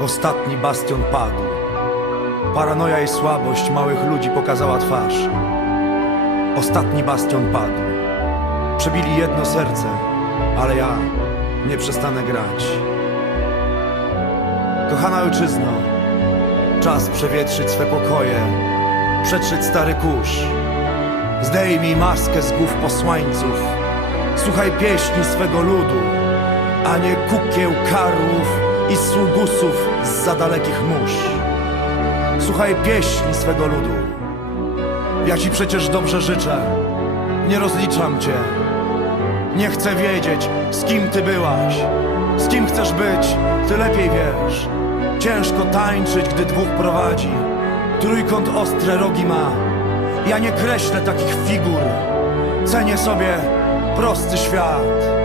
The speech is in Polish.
Ostatni bastion padł. Paranoja i słabość małych ludzi pokazała twarz. Ostatni bastion padł. Przebili jedno serce, ale ja nie przestanę grać. Kochana ojczyzno, czas przewietrzyć swe pokoje, przetrzeć stary kurz. Zdejmij maskę z głów posłańców, słuchaj pieśni swego ludu, a nie kukieł karłów i sługusów z za dalekich mórz. Słuchaj pieśni swego ludu. Ja ci przecież dobrze życzę. Nie rozliczam cię. Nie chcę wiedzieć, z kim ty byłaś. Z kim chcesz być, ty lepiej wiesz. Ciężko tańczyć, gdy dwóch prowadzi. Trójkąt ostre rogi ma. Ja nie kreślę takich figur. Cenię sobie prosty świat.